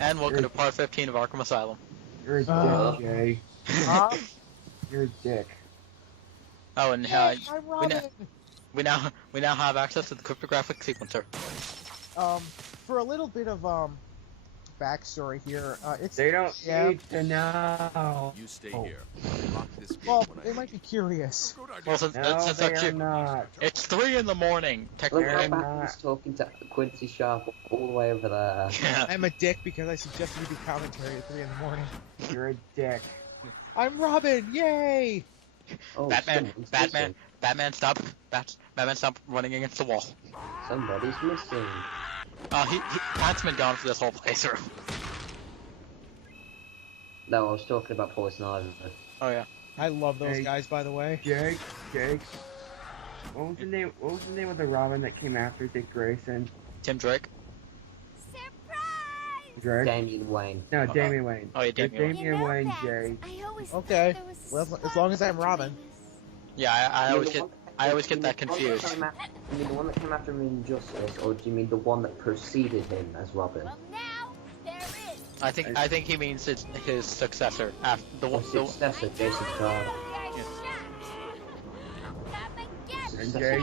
And welcome to part 15 of Arkham Asylum. You're a dick, Jay. You're a dick. Oh, and I'm Robin. we now have access to the cryptographic sequencer. For a little bit of backstory here, They don't need to know. You stay here. Lock this gate well, when I they might be curious. Well, since No, they are actually, not. it's 3 in the morning, Look technically. how Batman's talking to Quincy Sharp all the way over there. Yeah. I'm a dick because I suggested you do commentary at 3 in the morning. You're a dick. I'm Robin, yay! Oh, Batman, someone's missing. Batman, stop running against the wall. Somebody's missing. Pat's been gone for this whole playthrough. No, I was talking about Poison Ivy. Oh yeah. I love those Hey. guys, by the way. Jake. What was the name of the Robin that came after Dick Grayson? Tim Drake. Drake? Damian Wayne. No, Damian Wayne. Oh yeah, It's Damian. Wayne, Jay. Okay. Well, as long as I'm Robin. Yeah, I You always mean the get one- I always you get mean that the one confused. came after- You mean the one that came after him in Justice, or do you mean the one that preceded him as Robin? I think he means his successor after the Or one. successor, Jason Todd. And Jay,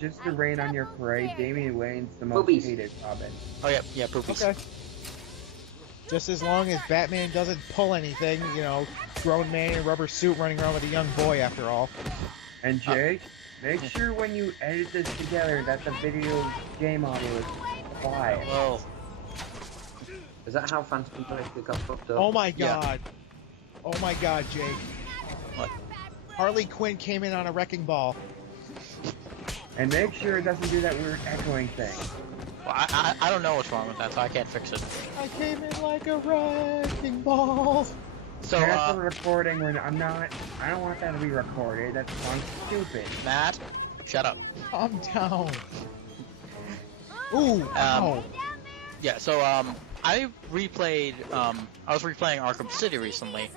just to rain on your parade, Damian Wayne's the most Boobies. hated Robin. Oh yeah, poopies. Okay. Just as long as Batman doesn't pull anything, you know, grown man in a rubber suit running around with a young boy after all. And Jake, make sure when you edit this together that the video game audio is quiet. Well, Is that how Phantom Thread got fucked up? Oh my Yeah. god. Oh my god, Jake. what? Harley Quinn came in on a wrecking ball. And make sure it doesn't do that weird echoing thing. Well, I don't know what's wrong with that, so I can't fix it. I came in like a wrecking ball. So That's the recording when I don't want that to be recorded. That sounds stupid. Matt, shut up. Calm down. Ooh, ow. Yeah, so I replayed I was replaying Arkham City recently,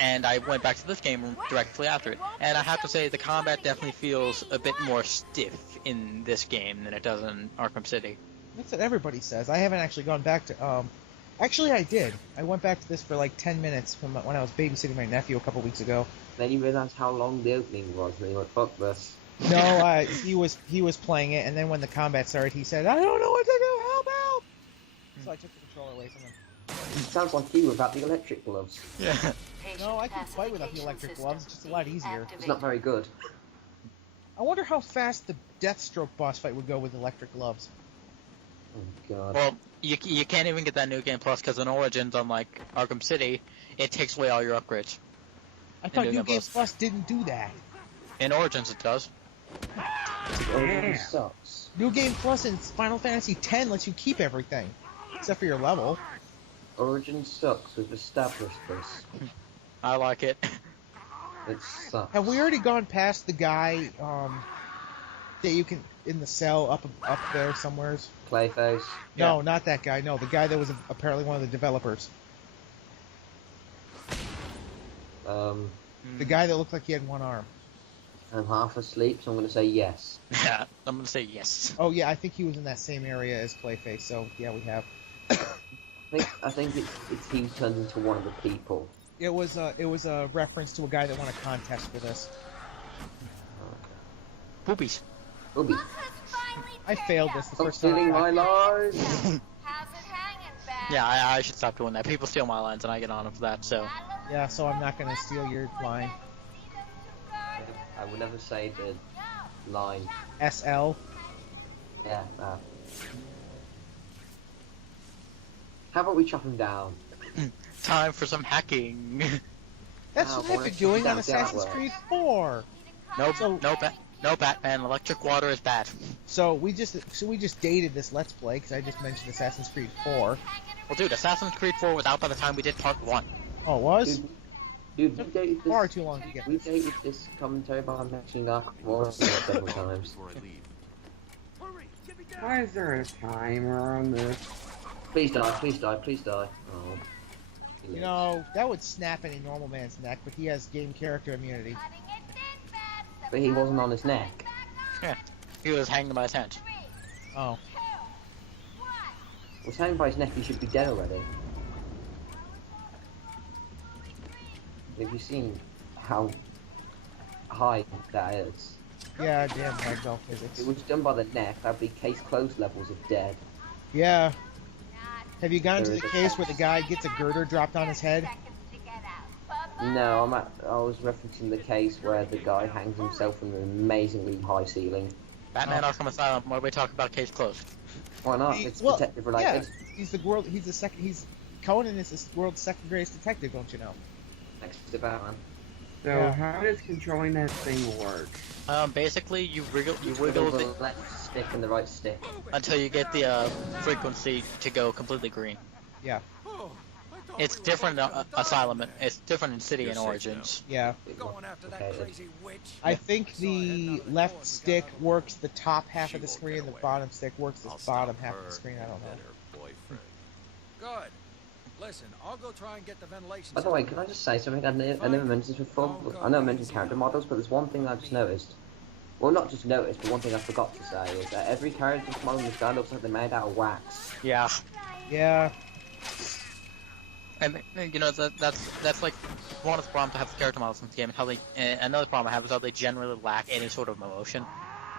and I went back to this game directly after it. And I have to say the combat definitely feels a bit more stiff in this game than it does in Arkham City. That's what everybody says. I haven't actually gone back to, actually I did. I went back to this for like 10 minutes when I was babysitting my nephew a couple weeks ago. Then you realised how long the opening was, and you went, fuck this. No, he was playing it, and then when the combat started, he said, I don't know what to do, help! So I took the controller away from him. It sounds like you without the electric gloves. Yeah. No, I can fight without the electric gloves, it's just a lot easier. It's not very good. I wonder how fast the Deathstroke boss fight would go with electric gloves. Oh god. Well, you can't even get that New Game Plus because in Origins, unlike Arkham City, it takes away all your upgrades. I thought New New Game Game Plus. Plus didn't do that. In Origins, it does. Origin sucks. New Game Plus in Final Fantasy X lets you keep everything, except for your level. Origin sucks. We've established this. I like it. It sucks. Have we already gone past the guy that you can in the cell up there somewheres? Clayface. No, not that guy. No, the guy that was apparently one of the developers. The guy that looked like he had one arm. I'm half asleep, so I'm going to say yes. Yeah, I'm gonna say yes. Oh yeah, I think he was in that same area as Clayface. So yeah, we have. I think it's he turned into one of the people. It was a reference to a guy that won a contest for this. Poopies. Ooby. I failed this the Stop first time. stealing my lies! Yeah, I should stop doing that. People steal my lines, and I get on them for that. So Yeah, so I'm not gonna steal your line. I will never say the line. SL. Yeah, How about we chop him down? time for some hacking. That's Wow, what boy, I've been doing on that's down Assassin's that Creed 4. No, So- no, Batman. Electric water is bad. So we just dated this Let's Play because I just mentioned Assassin's Creed 4. Well, dude, Assassin's Creed 4 was out by the time we did Part 1. Oh, it was? Dude, we dated Far this. too long to get. We dated this commentary by mentioning Arkham Asylum several times. Before I leave. Why is there a timer on this? Please die, please die, please die. Oh. You know, that would snap any normal man's neck, but he has game character immunity. But he wasn't on his neck. Yeah, he was hanging by his hands. Oh. Was hanging by his neck, he should be dead already. Have you seen how high that is? Yeah, damn Magdell If physics. it was done by the neck, that'd be case closed levels of dead. Yeah. Have you gotten to There the is a case where case. the guy gets a girder dropped on his head? No, I was referencing the case where the guy hangs himself from an amazingly high ceiling. Batman Arkham Asylum, why are we talking about case closed? Why not? It's detective related. Yeah, Conan is the world's second greatest detective, don't you know? Next to Batman. So Yeah. how does controlling that thing work? Basically, you wiggle Wiggle the the left stick and the right stick. until you get the frequency to go completely green. Yeah. It's different in Asylum. It's different in City and Origins. Yeah. Okay. I think the left stick works the top half of the screen, the bottom stick works the bottom half of the screen, I don't know. Good. Listen, I'll go try and get the ventilation. By the way, can I just say something? I never mentioned this before. I know I mentioned character models, but there's one thing I just noticed. Well, not just noticed, but one thing I forgot to say is that every character model in this guy looks like they're made out of wax. Yeah. Yeah. And you know that's like one of the problems I have with character models in this game. And how they another problem I have is how they generally lack any sort of emotion.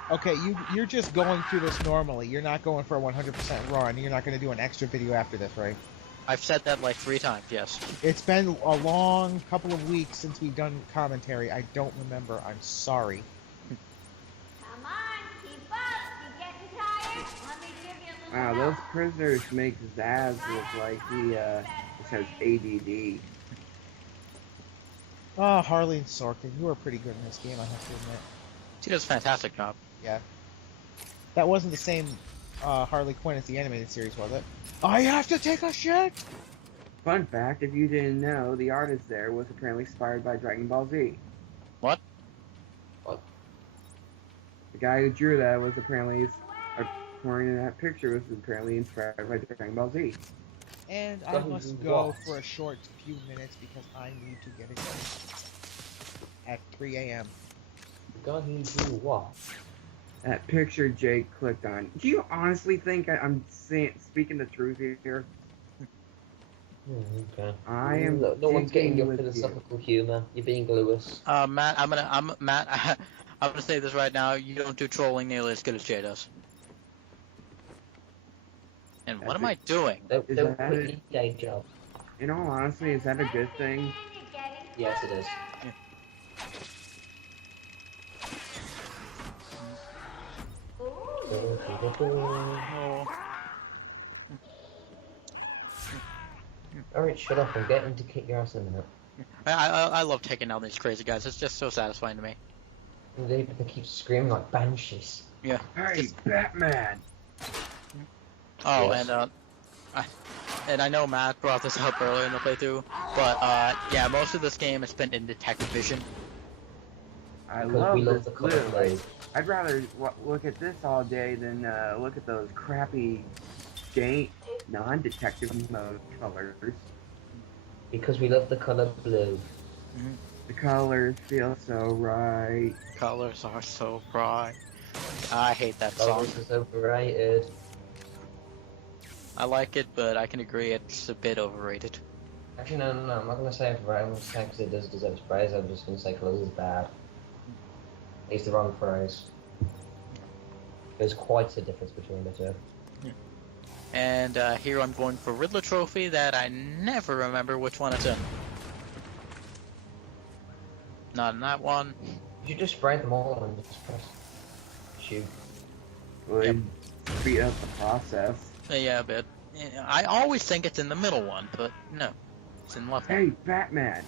Okay, you're just going through this normally. You're not going for a 100% run. You're not going to do an extra video after this, right? I've said that like 3 times. Yes. It's been a long couple of weeks since we've done commentary. I don't remember. I'm sorry. Come on, keep up. You getting tired? Let me give you a little Wow, those help. prisoners make Zaz look like he just has ADD. Oh, Harley and Sorkin, you were pretty good in this game, I have to admit. She does a fantastic job. Yeah. That wasn't the same Harley Quinn as the animated series, was it? I have to take a shit! Fun fact, if you didn't know, the artist there was apparently inspired by Dragon Ball Z. What? The guy who drew that was apparently, according to that picture, was apparently inspired by Dragon Ball Z. And I must go for a short few minutes because I need to get it done. At 3 a.m. The guy who drew what? That picture Jake clicked on. Do you honestly think I'm speaking the truth here? Okay. I am. No one's getting your with philosophical humor. You're being Lewis. Matt, I'm gonna say this right now. You don't do trolling nearly as good as Jay does. And what am I doing? Don't that quit it? your day job. In all honesty, is that a good thing? Yes, it is. Oh. Alright, shut up. I'm getting to kick your ass in a minute. I love taking down these crazy guys. It's just so satisfying to me. They keep screaming like banshees. Yeah. Hey, Batman! Oh, Yes. and I know Matt brought this up earlier in the playthrough, but yeah, most of this game is spent in detective vision. I Because love we love this the blue. color blue. I'd rather look at this all day than look at those crappy, non-detective mode colors. Because we love the color blue. The colors feel so right. Colors are so bright. I hate that Oh, song. this is overrated. I like it, but I can agree it's a bit overrated. Actually, no, I'm not gonna say overrated. I'm gonna say because it does deserve praise. I'm just gonna say colors is bad. It's the wrong phrase. There's quite a difference between the two. And here I'm going for Riddler Trophy that I never remember which one it's in. Not in that one. You just spray them all and just press shoot. Would speed up the process. Yeah, a bit. I always think it's in the middle one, but no. It's in the left one. Hey, Batman!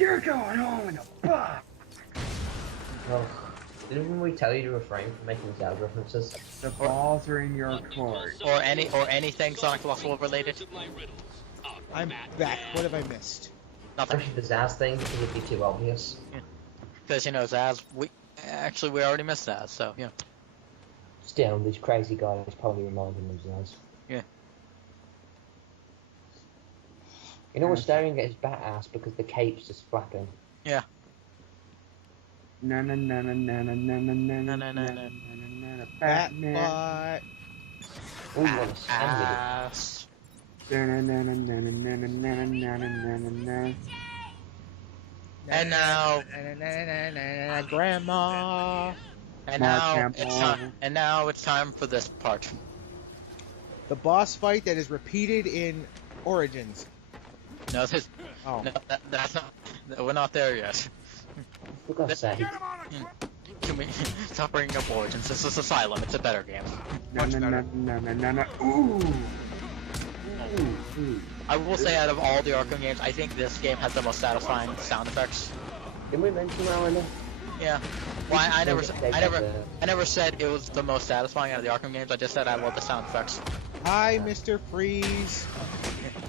You're going home in a box! Oh, didn't we tell you to refrain from making Zelda references? The balls are in your court. Or anything Sonic Lost World related. I'm back. What have I missed? Nothing. Especially the Zaz thing because it'd be too obvious. Because, you know, Zaz, we already missed Zaz, so, yeah. Still, these crazy guys probably remind him of Zaz. Yeah. You know, we're staring at his bat ass because the cape's just flapping. Yeah. Na na na na na na na na na Na, na, na, na. na. Bat Batman. butt. Oh, you want to stand with it? Ass. Na na na na na na na na na na na na. And now, Grandma. and Mark now Hamill. it's time. And now it's time for this part. The boss fight that is repeated in Origins. No, this, Oh. no, that's not. We're not there yet. For God's sake. Can we stop bringing up Origins? This is Asylum. It's a better game. No, no, no, no, no, no, no. Ooh. Ooh. I will say, out of all the Arkham games, I think this game has the most satisfying sound effects. Didn't we mention that one? Yeah. Well, I never said it was the most satisfying out of the Arkham games. I just said I love the sound effects. Hi, Mr. Freeze.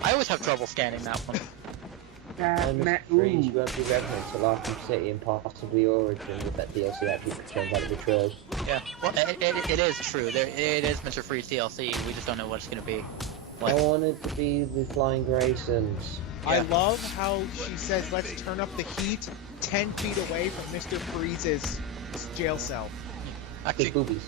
I always have trouble scanning that one. And Batman. Mr. Freeze, Ooh. you won't be referenced to Arkham City and possibly Origin if that DLC actually turns out to be true. Yeah. Well, it is true. It is Mr. Freeze DLC. We just don't know what it's gonna be. I want it to be the Flying Graysons. I Yeah. love how she says, let's turn up the heat 10 feet away from Mr. Freeze's jail cell. Big Actually, boobies.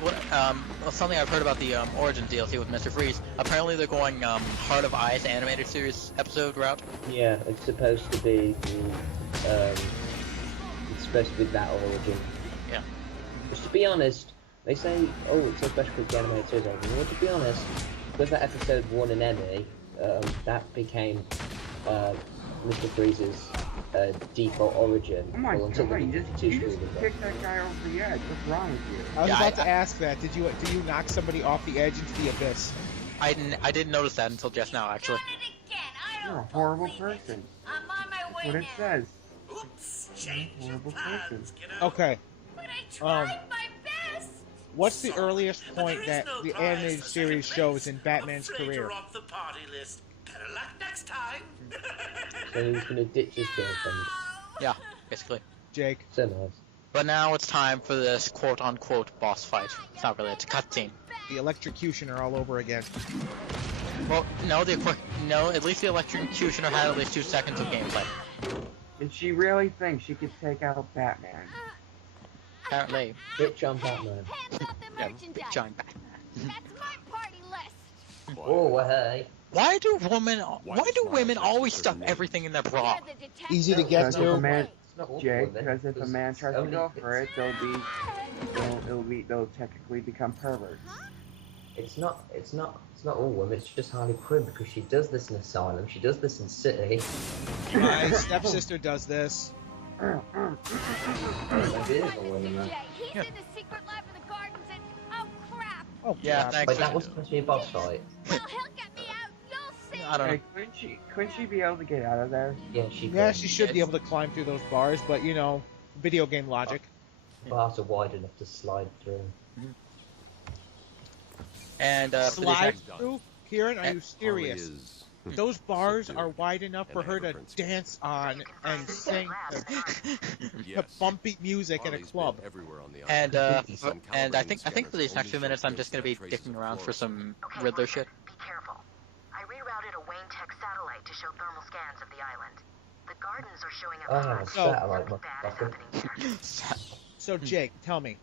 what something I've heard about the Origins DLC with Mr. Freeze. Apparently, they're going Heart of Ice animated series episode route. Yeah, it's supposed to be it's supposed to be that Origin. Yeah. Which, to be honest, they say, oh, it's so special because the animated series Origin. Well, to be honest, with that episode 1 in Emmy, that became Mr. Freeze's default Origin. Oh my well, until god, the you two just screwed with it. kicked that guy over the edge. What's wrong with you? I was Yeah, about to ask that. Did you knock somebody off the edge into the abyss? I didn't notice that until just now, actually. Done it again. I You're a don't horrible believe it. person. I'm on my That's way what it now. says. Oops, change your Horrible plans, person. kiddo. Okay. But I tried my best. What's the Sorry, earliest but point there is that no the prize animated for series second shows place. in Batman's I'm afraid career? You're off the party list. Better luck next time. So he was going to ditch his girlfriend. Yeah, basically. Jake. So nice. But now it's time for this quote-unquote boss fight. It's not really. It's a cutscene. The electrocutioner all over again. Well, no, at least the Electrocutioner had at least 2 seconds of gameplay. Did she really think she could take out Batman? Apparently. Bitch on Batman. Hands off the Yeah, merchandise. big giant Batman. That's my party list. Oh, hey. Why do women always stuff everything in their bra? You're the detective. Easy to get Because to. if a man, It's not all Jake, women, because if a man tries to only- go for it, they'll technically become perverts. It's not all women. It's just Harley Quinn because she does this in Asylum. She does this in City. My stepsister does this. Maybe it is all women. Then. Jay, he's Yeah. in the secret lab of the gardens and oh crap. Oh, Yeah, crap. thanks. Wait, that was supposed to be a boss fight. Well, he'll get me out. You'll see. I don't know. Hey, couldn't she be able to get out of there? Yeah, she. Yeah, does. she should be able to climb through those bars, but you know, video game logic. Bars are wide enough to slide through. And for this Slide next, through? Kieran, are you serious? Those bars are wide enough for her to dance on and sing to bumpy music in a club. and I think for these next few minutes I'm just gonna be dicking around for some Riddler shit. Be careful. I rerouted a Wayne Tech satellite to show thermal scans of the island. The gardens are showing up. Satellite, Something bad is motherfucker. happening here. So, Jake, tell me,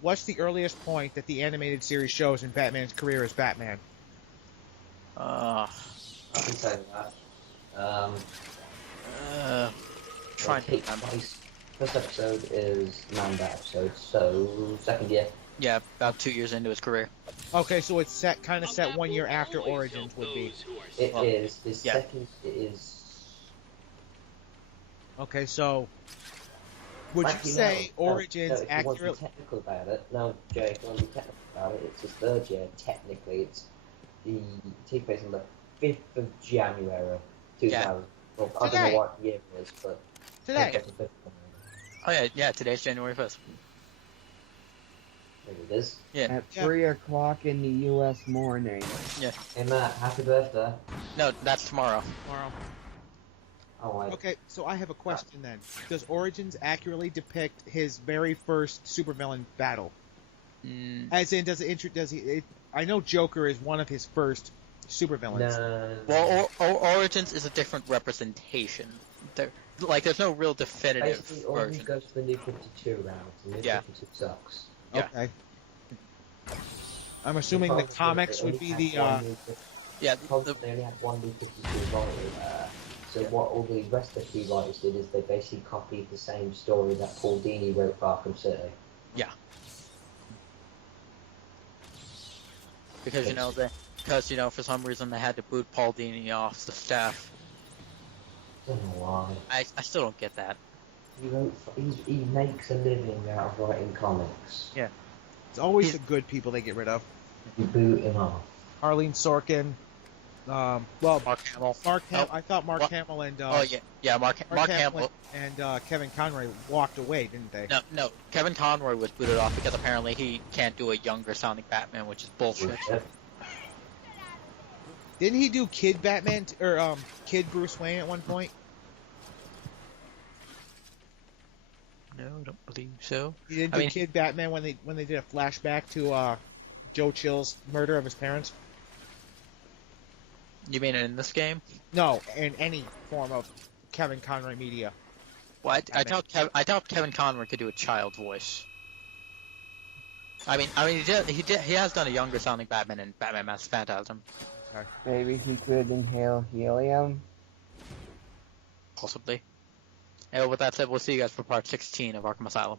what's the earliest point that the animated series shows in Batman's career as Batman? I can say that. Trying to Pete, remember. First episode is Manda episode, so second year. Yeah, about 2 years into his career. Okay, so it's kind of set 1 year after Origins would be. It Well, is. His yeah. second is. Okay, so would you Actually, say no, Origins no, if you want to be accurately? technical about it, no, Jake, if you want to be technical about it, it's his third year. Technically, it's the take place on the 5th of January, 2000. Yeah. Well, I don't Today. know what year it is, but Today. it's the 5th. Oh yeah, today's January 5th. Maybe it is. Yeah. At Yeah. 3 o'clock in the U.S. morning. Hey Matt, happy birthday. No, that's tomorrow. Tomorrow. Oh wait. Okay, so I have a question then. Does Origins accurately depict his very first supervillain battle? Mm, As in, I know Joker is one of his first supervillains. No. well, Origins is a different representation. There's no real definitive Basically, Origins version. goes to the New 52 route, and New Yeah. 52 sucks. Yeah. Okay. I'm assuming the Probably comics they would only be had the one New 50 Yeah, Probably they only had one New 52 volume. So what all the rest of the writers did is they basically copied the same story that Paul Dini wrote for Arkham City. Yeah. Because for some reason they had to boot Paul Dini off the staff. I don't know why. I still don't get that. He makes a living out of writing comics. Yeah. It's always the good people they get rid of. You boot him off. Arlene Sorkin. Mark Hamill. I thought Mark Hamill and Mark Hamill and Kevin Conroy walked away, didn't they? No, Kevin Conroy was booted off because apparently he can't do a younger sounding Batman, which is bullshit. Didn't he do Kid Batman or Kid Bruce Wayne at one point? No, I don't believe so. He didn't do Kid Batman when they did a flashback to Joe Chill's murder of his parents? You mean in this game? No, in any form of Kevin Conroy media. Well, I doubt Kevin Conroy could do a child voice. I mean, he has done a younger sounding Batman in Batman Mask Phantasm. Okay. Maybe he could inhale helium. Possibly. And with that said, we'll see you guys for part 16 of Arkham Asylum.